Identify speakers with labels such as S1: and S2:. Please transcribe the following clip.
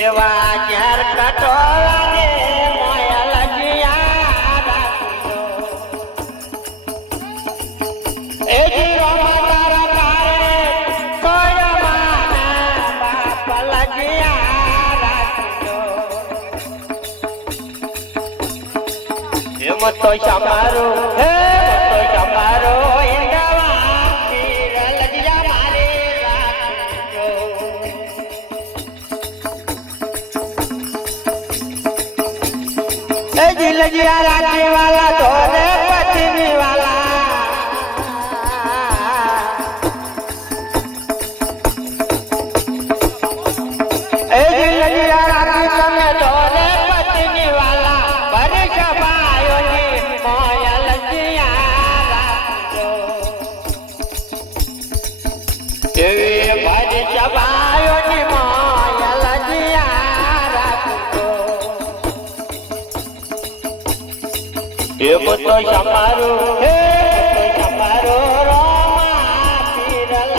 S1: એવા ઘેર કટોળાને મોય લજિયા એ જીરો માતારા તારે કોઈ માના તો સમારો હે એ દિલજિયા રાખી વાલા ધોને પછીની વાલા એ દિલજિયા રાખી તમે એવો તો સમારો હે! સમારો રોમા પીરલ